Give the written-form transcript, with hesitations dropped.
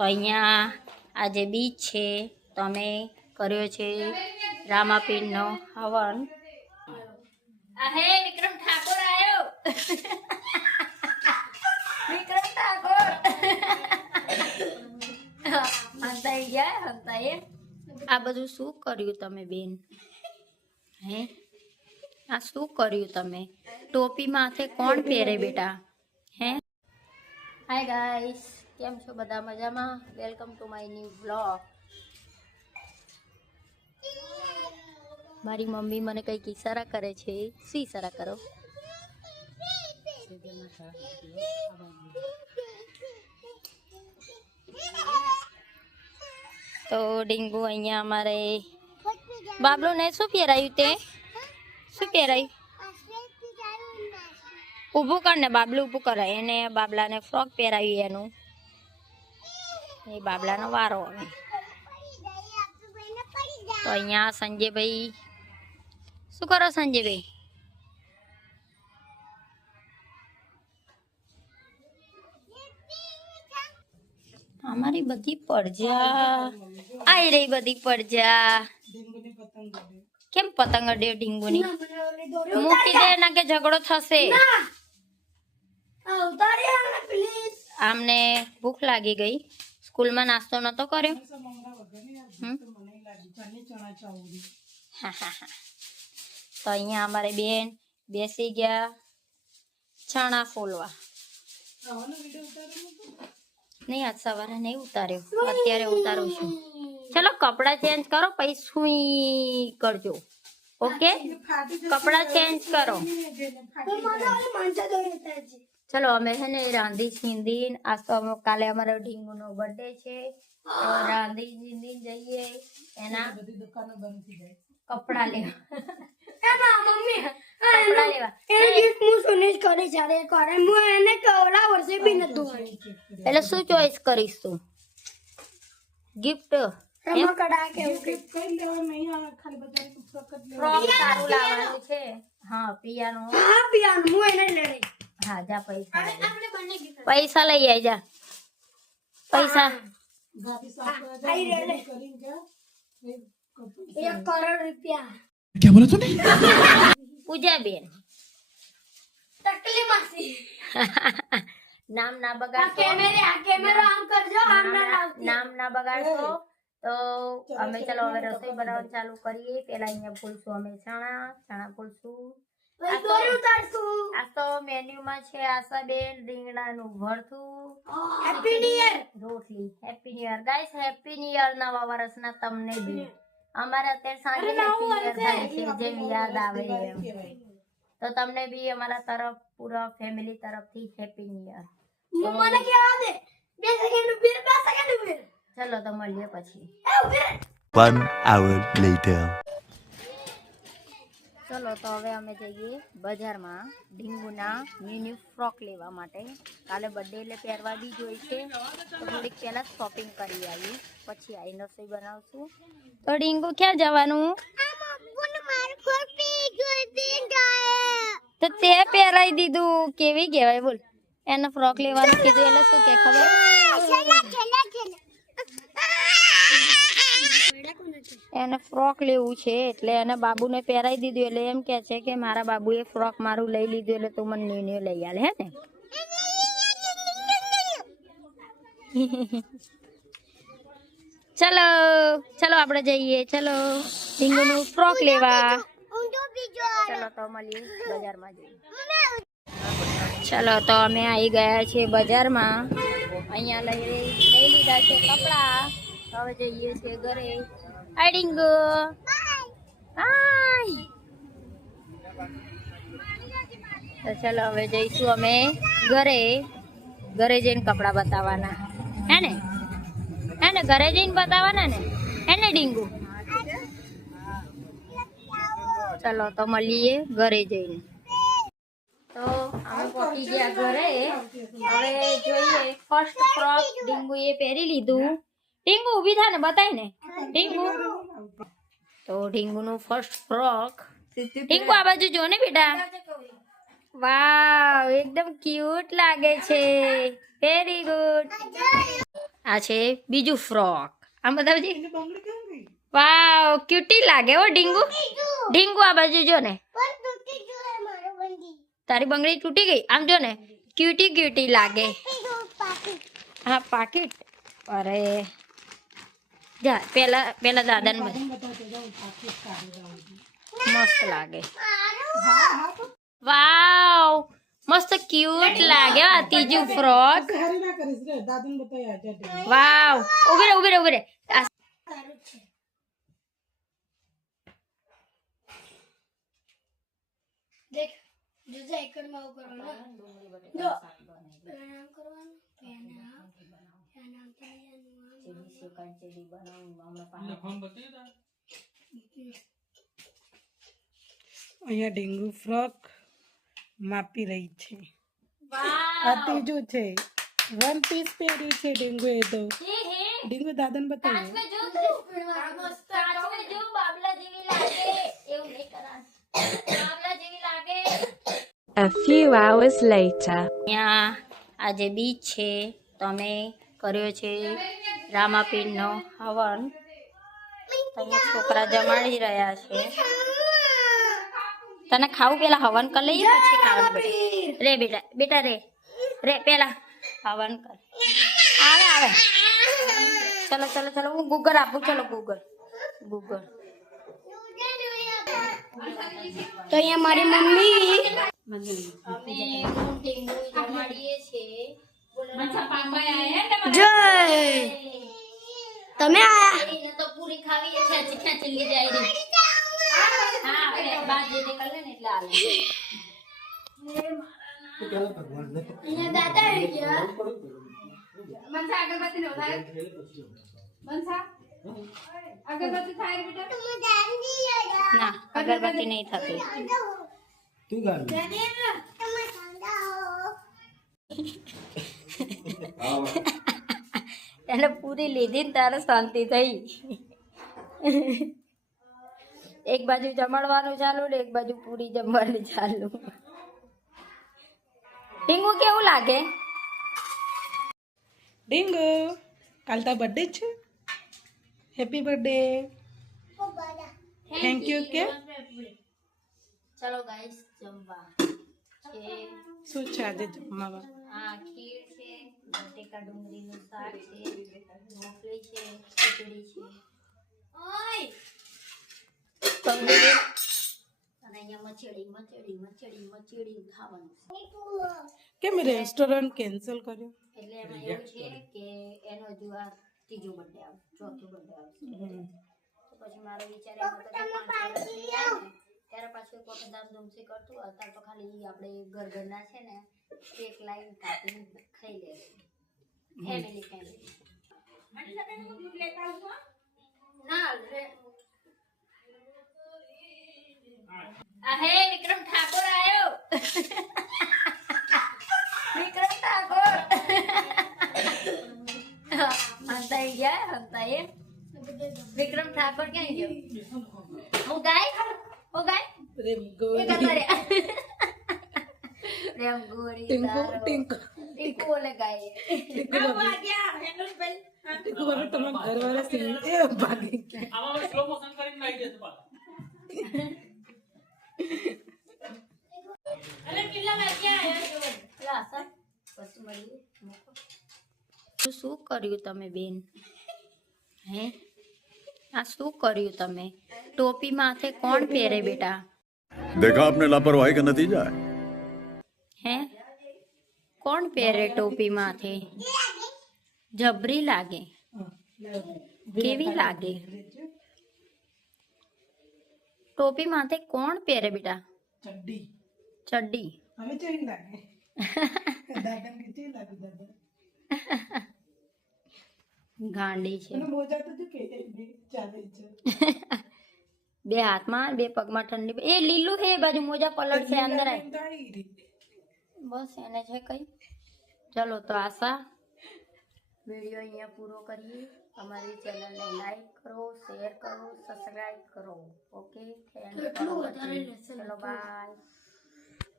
તો અહીંયા આજે બીચ છે તો અમે કર્યો છે રામાપીરનો હવન. હે વિક્રમ ઠાકોર આવ્યો. વિક્રમ ઠાકોર હંતાઈ ગયા હંતાઈ. આ બધું શું કર્યું તમે બેન? હે આ શું કર્યું તમે? ટોપી માથે કોણ પહેરે બેટા? હે હાય ગાઈસ, કેમ છો બધા? મજામાં? Welcome to my new blog. મારી મમ્મી મને કંઈક ઈશારા કરે છે. શું ઈશારા કરો? તો ડીંગુ અહીંયા અમારે બાબલો ને શું પહેરાયું? તે શું પહેરાયું? ઊભું કર ને બાબલું ઊભું કરાય. એને બાબલાને ફ્રોક પહેરાવ્યું એનું. એ બાબલાનો વારો હવે. તો અહીંયા સંજયભાઈ શું કરો? સંજયભાઈ અમારી બધી પડજા આઈ રહી. બધી પડજા કેમ પતંગ અડ્યો ઢીંગુની? મૂકી દે ના કે ઝઘડો થશે. આમને ભૂખ લાગી ગઈ. સ્કૂલમાં નાસ્તો નતો કર્યો. તો અહીંયા અમારે બેન બેસી ગયા ચણા ફોલવા. નહીં આજ સવારે નહીં ઉતાર્યો, અત્યારે ઉતારું છું. ચલો કપડા ચેન્જ કરો પછી સુઈ કરજો. ઓકે કપડા ચેન્જ કરો. ચલો અમે છે ને રાંધી છીંદીને આજ તો કાલે અમારો ઢીંગુનો બર્થડે છે તો રાંધી છીંદીને જઈએ એના કપડા લેવા. એટલે શું ચોઈસ કરીશ તું? ગિફ્ટ હા પિયાનો. હા જા પૈસા લઈ આય જા. પૈસા 1 કરોડ રૂપિયા. क्या बोला तूने? पूजा बेन टकली मासी. नाम ना बगाड़ो. कैमरा ऑन करजो. नाम ना बगाड़ो. તો અમે ચલો હવે રસોઈ બનાવવાનું ચાલુ કરીએ. પેલા અહીંયા ફૂલશું અમે ચણા ફૂલશું. આ તો મેન્યુમાં છે આશાબેન રીંગણાનું ભરથું. Happy new year. રોટલી. Happy new year guys. Happy new year નવા વર્ષના તમને બી. અમારે અત્યારે સાંજે હેપી ન્યુ યર થાય છે જેમ યાદ આવે એમ. તો તમને બી અમારા તરફ પૂરા ફેમિલી તરફથી હેપી ન્યુ યર. મને કેવા દે 2 સેકન્ડ ઉભી રહે. 2 સેકન્ડ ઉભી રહે. ચલો તો મળીએ પછી. 1 hour later. ચલો તો હવે અમે જઈએ બજારમાં ઢીંગુના ન્યુ ફ્રોક લેવા માટે. કાલે બર્થડે એટલે પહેરવા બી જોઈ છે તો થોડીક પહેલાં શોપિંગ કરી આવી પછી આવીને રસોઈ બનાવશું. તો ઢીંગુ ક્યાં જવાનું? તો તે પહેરાઈ દીધું. કેવી કહેવાય બોલ? એને ફ્રોક લેવાનું કીધું એટલે શું કે ખબર? એને ફ્રોક લેવું છે એટલે એને બાબુને પહેરાઈ દીધું એટલે એમ કે છે કે મારા બાબુએ ફ્રોક મારું લઈ લીધું એટલે તું મને ન્યુ લઈ આલે. હે ને ચલો ચલો આપણે જઈએ. ચલો ઢીંગુનું ફ્રોક લેવા. ચલો તો મળીએ બજારમાં જઈએ. ચલો તો અમે આવી ગયા છીએ બજારમાં. અહીંયા લઈ લીધા છે કપડા. હવે જઈએ છીએ ઘરે. હાય ડીંગુ. હાય. તો ચલો હવે જઈશું અમે ઘરે. ઘરે જઈને કપડા બતાવવાના. હે ને ઘરે જઈને બતાવવાના ને. હે ને ડીંગુ? ચલો તો મળીએ ઘરે જઈને. તો અમે પહોંચી ગયા ઘરે. હવે જોઈએ ફર્સ્ટ ફ્રોક ડીંગુએ પહેરી લીધું. ઢીંગુ ઊભી થા ને બતાય ને ઢીંગુ. તો ઢીંગુનું ફર્સ્ટ ફ્રોક. ઢીંગુ આ બાજુ જો ને બેટા. વાવ એકદમ ક્યુટ લાગે છે. Very good. આ છે બીજું ફ્રોક. આમ બતાવજે. વાવ ક્યુટી લાગે હો ડીંગુ. ડીંગુ આ બાજુ જો ને. તારી બંગડી તૂટી ગઈ. આમ જો ને ક્યુટી ક્યુટી લાગે. હા પાકીટ. અરે જા પેલા દાદાને મસ્ત લાગે. વાવ મસ્ત ક્યુટ લાગે આ ત્રીજું ફ્રોક. વાવ ઉભી રે देख जो जायकड माव करो ना जो प्रणाम करवानो प्रणाम અહીંયા ડીંગુ ફ્રોક માપી રહી છે. આ ત્રીજું છે. વન પીસ પહેર્યું છે ડીંગુ. એ તો ડીંગુ દાદાને બતાવ્યું. A few hours later. અહીંયા આજે બીચ છે તો અમે કર્યો છે રામાપીરનો હવન. અહીંયા છોકરા જમાડી રહ્યા છે. તને ખાવું પેલા હવન કરી લઈએ પછી ખાવાનું બેટા. રે બેટા રે પેલા હવન કર. આવે ચલો હું ગૂગલ આપું. ચલો ગૂગલ तो ये हमारी मम्मी जय तमे आया તો પૂરી ખાવી છે ખેંચી જાય રે. હા આપણે બાજે નીકળે ને એટલે આવે. ये दादा है क्या मनसा अगरबत्ती नो थाय मनसा अगरबत्ती थाय रे बेटा ના અગરબત્તી નહીં થતી. તું ગાલ. એને પૂરી લીધી ને તારે શાંતિ થઈ. એક બાજુ જમાડવાનું ચાલુ ને એક બાજુ પૂરી જમવાનું ચાલુ. ટીંગુ કેવું લાગે? ડીંગુ કાલ તારો બર્થડે છે. Happy birthday. થેન્ક યુ કે ચલો ગાઈસ જમવા છે. શું છે આજે જમવામાં? આ ખીર છે, બટેકા ડુંગળીનું શાક છે, ઢોકળી છે, ખીચડી છે. તંદૂરી અને અહીંયા મચેડી ખાવાનું છે. કેમ રેસ્ટોરન્ટ કેન્સલ કર્યો? એટલે એમાં એવું છે કે એનો હજુ આ ત્રીજો બર્થડે આવશે, ચોથો બર્થડે આવશે. તો પછી મારો વિચાર એમ હતો કે 5 વર્ષ થઈ જાય ને ત્યારે પાછું એક વખત ધામધૂમથી કરતું. અત્યારે તો ખાલી આપણે ઘરના છે ને કેક લાઈન કાપીને ખાઈ લેશું ફેમિલી. ના હે વિક્રમ ઠાકોર આવ્યો. વિક્રમ ઠાકોર હંતાઈ ગયા. વિક્રમ ઠાકોર ક્યાં ગયો? હું ગાય પ્રેમ એ ગોરી. કરતા રે. પ્રેમ ગોરી ટીંકુ બોલે ગાય. ટીંકુ બાબા તમારા ઘરવાળા સિંહ એ ભાગી ગયા. શું કર્યું તમે બેન? હે આ શું કર્યું તમે? ટોપી માથે કોણ પહેરે બેટા? देखा आपने लापरवाही का नतीजा है। હે કોણ પહેરે ટોપી માથે? જબરી લાગે. કેવી લાગે? ટોપી માથે કોણ પહેરે બેટા? ચડ્ડી અમે ચેવી લાગે દાદા કે ચેવી લાગે દાદા ગાંડી છે. અને મોજા તો જો કે ચાલે છે. બે હાથમાં બે પગમાં ઠંડી. એ લીલું છે એ બાજુ મોજા પલટ છે અંદર આય. બસ એને છે કઈ. ચલો તો આશા વિડીયો અહીંયા પૂરો કરીએ. અમારી ચેનલને લાઈક કરો, શેર કરો, સબસ્ક્રાઇબ કરો. Okay thank you. ચલો બાય.